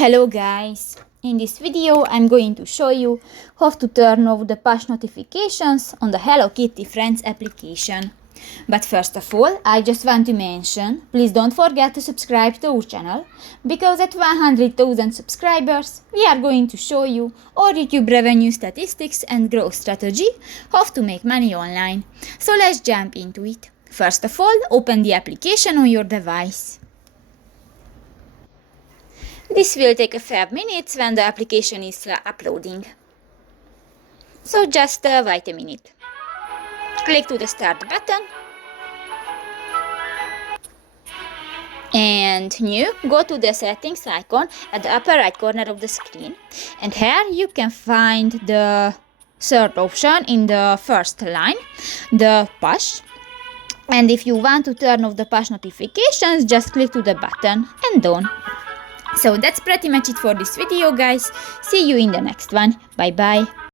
Hello guys! In this video I'm going to show you how to turn off the push notifications on the Hello Kitty Friends application. But first of all, I just want to mention, please don't forget to subscribe to our channel, because at 100,000 subscribers we are going to show you our YouTube revenue statistics and growth strategy, how to make money online. So let's jump into it. First of all, open the application on your device. This will take a few minutes when the application is uploading. So just wait a minute. Click to the start button. And new, go to the settings icon at the upper right corner of the screen. And here you can find the third option in the first line, the push. And if you want to turn off the push notifications, just click to the button and done. So that's pretty much it for this video, guys. See you in the next one. Bye bye.